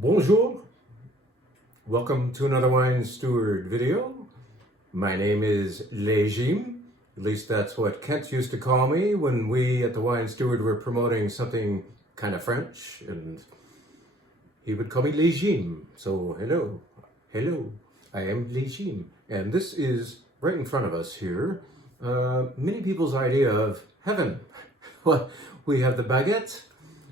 Bonjour, welcome to another Wine Steward video. My name is Legime, at least that's what Kent used to call me when we at the Wine Steward were promoting something kind of French, and he would call me Legime. So hello, I am Legime. And this is right in front of us here, many people's idea of heaven. Well, we have the baguette,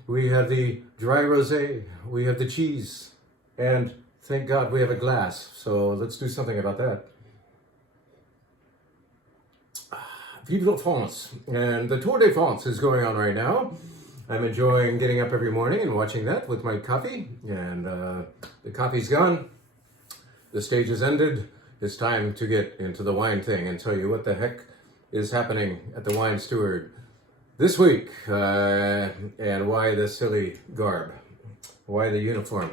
we have the dry rosé, we have the cheese, and thank God we have a glass. So let's do something about that. Vive la France! And the Tour de France is going on right now. I'm enjoying getting up every morning and watching that with my coffee. And the coffee's gone. The stage has ended. It's time to get into the wine thing and tell you what the heck is happening at the Wine Steward this week, and why the silly garb, why the uniform?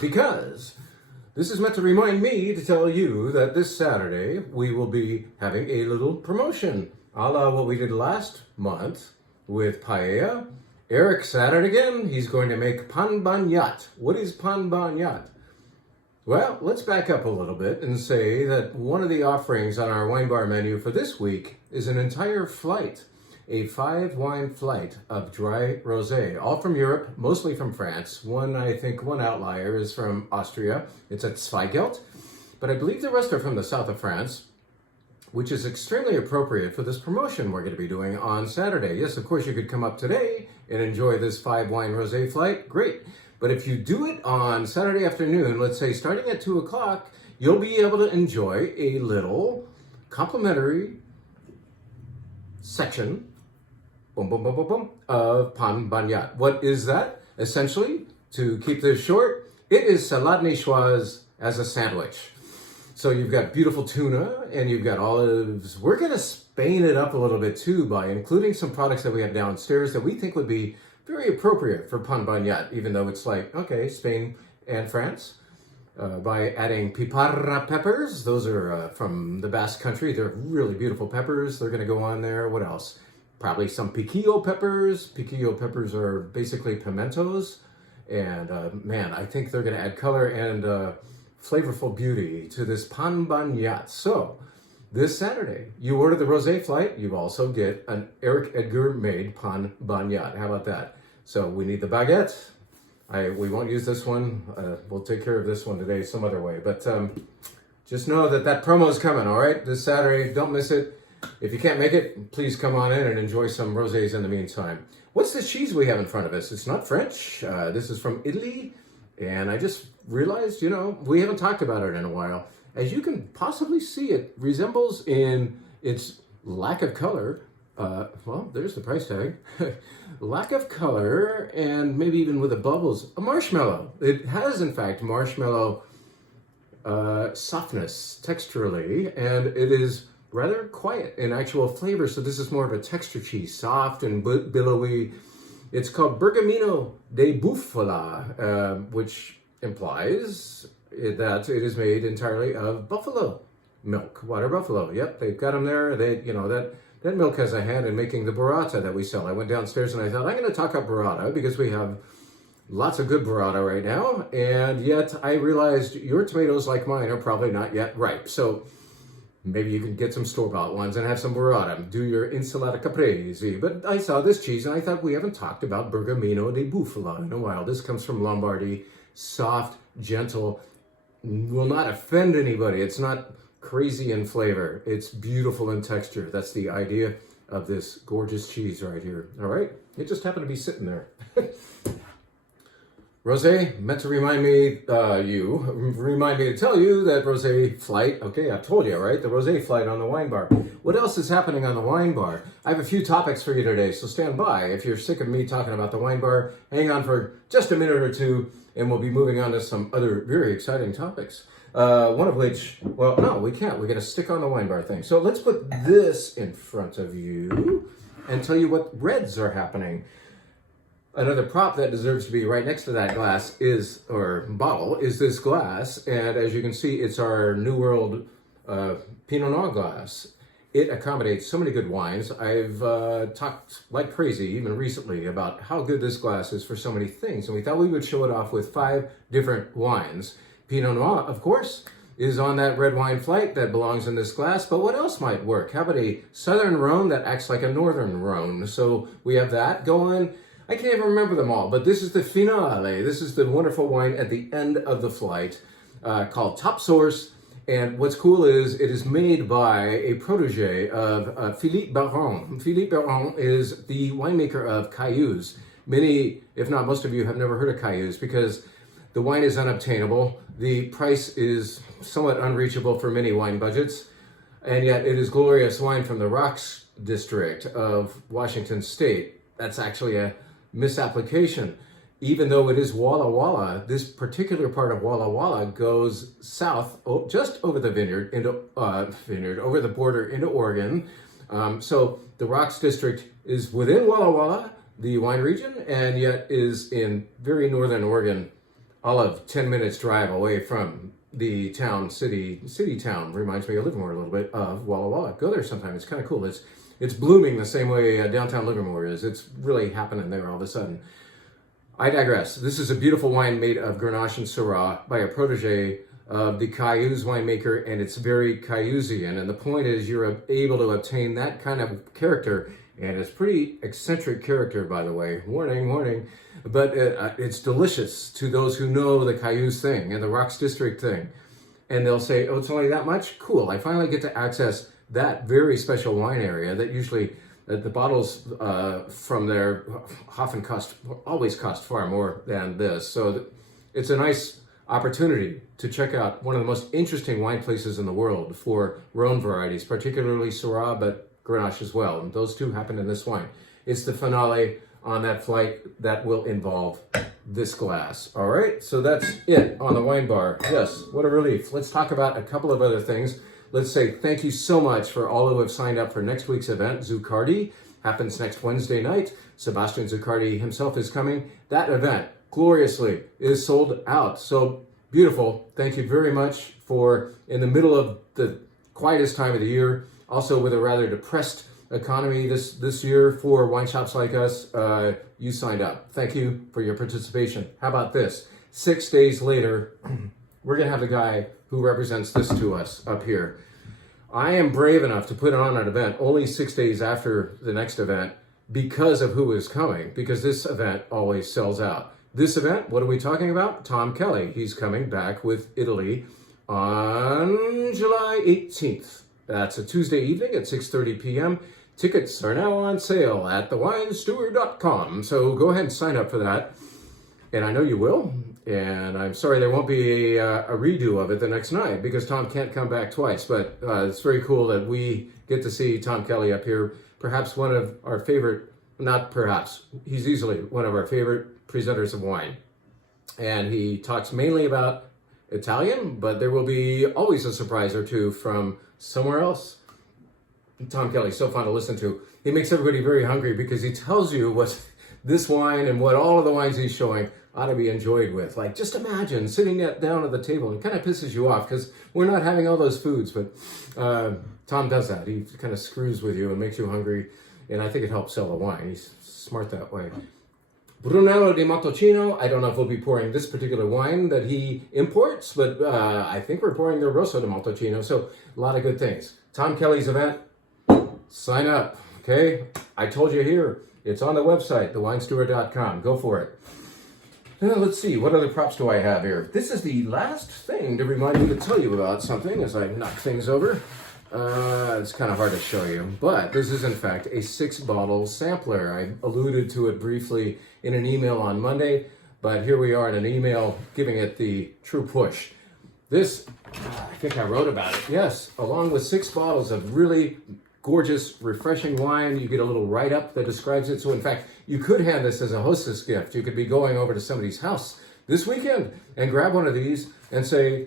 Because this is meant to remind me to tell you that this Saturday we will be having a little promotion, a la what we did last month with paella. Eric's at it again. He's going to make pan bagnat. What is pan bagnat? Well, let's back up a little bit and say that one of the offerings on our wine bar menu for this week is an entire flight. A 5-wine flight of dry rosé, all from Europe, mostly from France. I think one outlier is from Austria. It's at Zweigelt, but I believe the rest are from the south of France, which is extremely appropriate for this promotion we're going to be doing on Saturday. Yes, of course, you could come up today and enjoy this 5-wine rosé flight. Great. But if you do it on Saturday afternoon, let's say starting at 2 o'clock, you'll be able to enjoy a little complimentary section of pan bagnat. What is that? Essentially, to keep this short, it is salade niçoise as a sandwich. So you've got beautiful tuna and you've got olives. We're going to Spain it up a little bit too by including some products that we have downstairs that we think would be very appropriate for pan bagnat, even though it's like, okay, Spain and France. By adding piparra peppers. Those are from the Basque country. They're really beautiful peppers. They're going to go on there. What else? Probably some piquillo peppers. Piquillo peppers are basically pimentos. And man, I think they're going to add color and flavorful beauty to this pan bagnat. So this Saturday, you order the rosé flight. You also get an Eric Edgar made pan bagnat. How about that? So we need the baguette. We won't use this one. We'll take care of this one today some other way. But just know that promo is coming, all right? This Saturday, don't miss it. If you can't make it, please come on in and enjoy some rosés in the meantime. What's the cheese we have in front of us? It's not French. This is from Italy. And I just realized, we haven't talked about it in a while. As you can possibly see, it resembles in its lack of color. Well, there's the price tag. Lack of color, and maybe even with the bubbles, a marshmallow. It has, in fact, marshmallow softness texturally, and it is rather quiet in actual flavor. So this is more of a texture cheese, soft and billowy. It's called Bergamino de Bufala, which implies that it is made entirely of buffalo milk, water buffalo. Yep, they've got them there. That milk has a hand in making the burrata that we sell. I went downstairs and I thought, I'm going to talk up burrata because we have lots of good burrata right now. And yet I realized your tomatoes, like mine, are probably not yet ripe. So maybe you can get some store-bought ones and have some burrata. Do your insalata caprese. But I saw this cheese and I thought, we haven't talked about Bergamino de Bufala in a while. This comes from Lombardy. Soft, gentle, will not offend anybody. It's not crazy in flavor. It's beautiful in texture. That's the idea of this gorgeous cheese right here. All right? It just happened to be sitting there. Rosé, meant to remind me to tell you that rosé flight, okay, I told you, right? The rosé flight on the wine bar. What else is happening on the wine bar? I have a few topics for you today, so stand by. If you're sick of me talking about the wine bar, hang on for just a minute or two, and we'll be moving on to some other very exciting topics. One of which, well, no, we can't. We're going to stick on the wine bar thing. So let's put this in front of you and tell you what reds are happening. Another prop that deserves to be right next to that glass bottle is this glass. And as you can see, it's our New World Pinot Noir glass. it accommodates so many good wines. I've talked like crazy, even recently, about how good this glass is for so many things. And we thought we would show it off with 5 different wines. Pinot Noir, of course, is on that red wine flight that belongs in this glass. But what else might work? How about a Southern Rhone that acts like a Northern Rhone? So we have that going. I can't even remember them all, but this is the finale. This is the wonderful wine at the end of the flight called Top Source. And what's cool is it is made by a protege of Philippe Baron. Philippe Baron is the winemaker of Cayuse. Many, if not most of you, have never heard of Cayuse because the wine is unobtainable. The price is somewhat unreachable for many wine budgets. And yet it is glorious wine from the Rocks district of Washington State. That's actually a misapplication. Even though it is Walla Walla, this particular part of Walla Walla goes south, just over the over the border into Oregon. So the Rocks District is within Walla Walla, the wine region, and yet is in very northern Oregon, all of 10 minutes drive away from the town, city town. Reminds me of Livermore a little bit of Walla Walla. Go there sometime. It's kind of cool. It's blooming the same way downtown Livermore is. It's really happening there all of a sudden. I digress. This is a beautiful wine made of Grenache and Syrah by a protege of the Cayuse winemaker, and it's very Cayusian. And the point is you're able to obtain that kind of character, and it's pretty eccentric character, by the way. Warning, warning. But it's delicious to those who know the Cayuse thing and the Rocks District thing. And they'll say, oh, it's only that much? Cool. I finally get to access that very special wine area that usually... The bottles from there often always cost far more than this. So it's a nice opportunity to check out one of the most interesting wine places in the world for Rhone varieties, particularly Syrah, but Grenache as well. And those two happen in this wine. It's the finale on that flight that will involve this glass. All right, so that's it on the wine bar. Yes, what a relief. Let's talk about a couple of other things. Let's say thank you so much for all who have signed up for next week's event. Zuccardi happens next Wednesday night. Sebastian Zuccardi himself is coming. That event, gloriously, is sold out. So beautiful. Thank you very much for, in the middle of the quietest time of the year, also with a rather depressed economy this year for wine shops like us, you signed up. Thank you for your participation. How about this? 6 days later, we're going to have the guy who represents this to us up here. I am brave enough to put on an event only 6 days after the next event because of who is coming, because this event always sells out. This event, what are we talking about? Tom Kelly. He's coming back with Italy on July 18th. That's a Tuesday evening at 6:30 p.m. Tickets are now on sale at thewinesteward.com. So go ahead and sign up for that. And I know you will. And I'm sorry there won't be a redo of it the next night because Tom can't come back twice. But it's very cool that we get to see Tom Kelly up here. Perhaps one of our favorite, not perhaps, he's easily one of our favorite presenters of wine. And he talks mainly about Italian, but there will be always a surprise or two from somewhere else. Tom Kelly's so fun to listen to. He makes everybody very hungry because he tells you what this wine and what all of the wines he's showing ought to be enjoyed with. Like, just imagine sitting down at the table. It kind of pisses you off because we're not having all those foods, but Tom does that. He kind of screws with you and makes you hungry, and I think it helps sell the wine. He's smart that way. Brunello di Montalcino, I don't know if we'll be pouring this particular wine that he imports, but I think we're pouring the Rosso di Montalcino, so a lot of good things. Tom Kelly's event, sign up, okay? I told you here, it's on the website, thewinesteward.com. Go for it. Now, let's see, what other props do I have here? This is the last thing to remind me to tell you about something as I knock things over. It's kind of hard to show you, but this is in fact a 6-bottle sampler. I alluded to it briefly in an email on Monday, but here we are in an email giving it the true push. This, I think I wrote about it, yes, along with 6 bottles of really gorgeous, refreshing wine. You get a little write-up that describes it. So in fact, you could hand this as a hostess gift. You could be going over to somebody's house this weekend and grab one of these and say,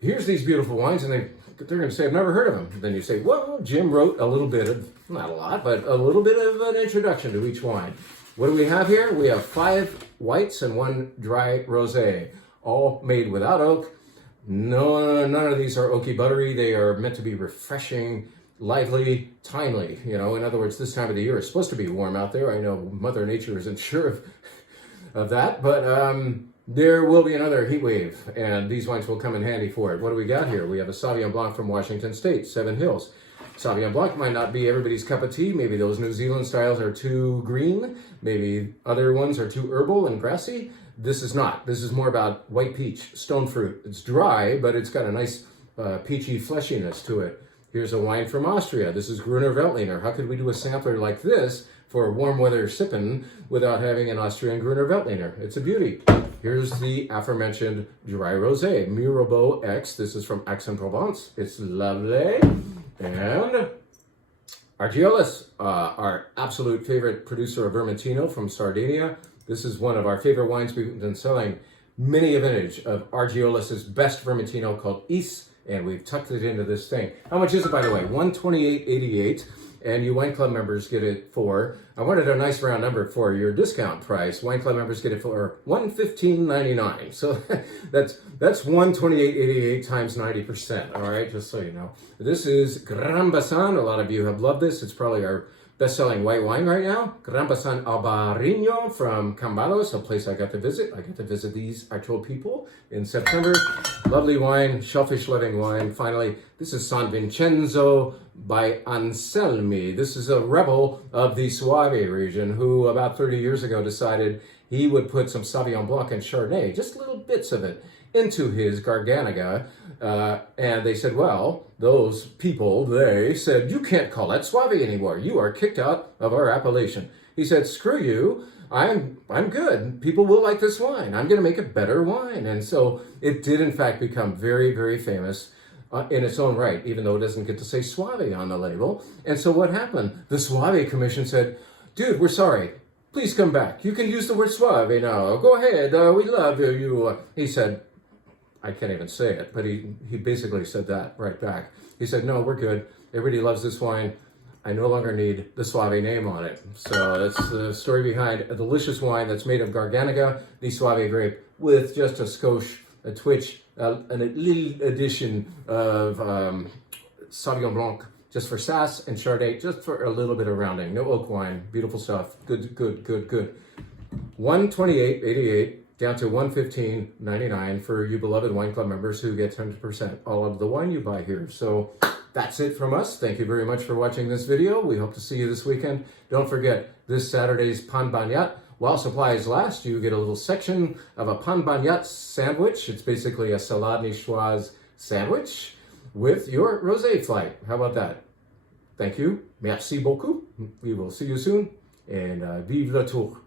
here's these beautiful wines, and they're going to say, I've never heard of them. Then you say, well, Jim wrote a little bit of, not a lot, but a little bit of an introduction to each wine. What do we have here? We have 5 whites and 1 dry rosé, all made without oak. No, none of these are oaky buttery. They are meant to be refreshing, lively, timely. You know, in other words, this time of the year is supposed to be warm out there. I know Mother Nature isn't sure of that, but there will be another heat wave, and these wines will come in handy for it. What do we got here? We have a Sauvignon Blanc from Washington State, Seven Hills. Sauvignon Blanc might not be everybody's cup of tea. Maybe those New Zealand styles are too green. Maybe other ones are too herbal and grassy. This is not. This is more about white peach, stone fruit. It's dry, but it's got a nice peachy fleshiness to it. Here's a wine from Austria. This is Gruner Veltliner. How could we do a sampler like this for warm weather sipping without having an Austrian Gruner Veltliner? It's a beauty. Here's the aforementioned dry rosé, Mirabeau X. This is from Aix-en-Provence. It's lovely. And Argiolis, our absolute favorite producer of Vermentino from Sardinia. This is one of our favorite wines. We've been selling many a vintage of Argiolis's best Vermentino called Is, and we've tucked it into this thing. How much is it, by the way? $128.88. And you Wine Club members get it for, I wanted a nice round number for your discount price. Wine Club members get it for $115.99. So that's $128.88 times 90%. All right, just so you know. This is Gran Bassan. A lot of you have loved this. It's probably our best-selling white wine right now. Gran Bassan Albarino from Cambados, a place I got to visit. I got to visit these, I told people, in September. Lovely wine, shellfish-loving wine. Finally, this is San Vincenzo by Anselmi. This is a rebel of the Soave region who about 30 years ago decided he would put some Sauvignon Blanc and Chardonnay, just little bits of it, into his Garganega. And they said, well, those people, they said, you can't call that Soave anymore. You are kicked out of our appellation. He said, screw you. I'm good. People will like this wine. I'm going to make a better wine. And so it did, in fact, become very, very famous in its own right, even though it doesn't get to say Soave on the label. And so what happened? The Soave Commission said, dude, we're sorry. Please come back. You can use the word Soave now. Go ahead. We love you. He said, I can't even say it, but he basically said that right back. He said, no, we're good. Everybody loves this wine. I no longer need the Soave name on it. So that's the story behind a delicious wine that's made of Garganega, the Soave grape, with just a skosh, a twitch, a little addition of Sauvignon Blanc, just for sass, and Chardonnay, just for a little bit of rounding. No oak wine. Beautiful stuff. Good, good, good, good. $128.88 down to $115.99 for you beloved Wine Club members who get 10% all of the wine you buy here. So that's it from us. Thank you very much for watching this video. We hope to see you this weekend. Don't forget, this Saturday's Pan Bagnat. While supplies last, you get a little section of a Pan Bagnat sandwich. It's basically a salade niçoise sandwich with your rosé flight. How about that? Thank you. Merci beaucoup. We will see you soon. And vive le tour.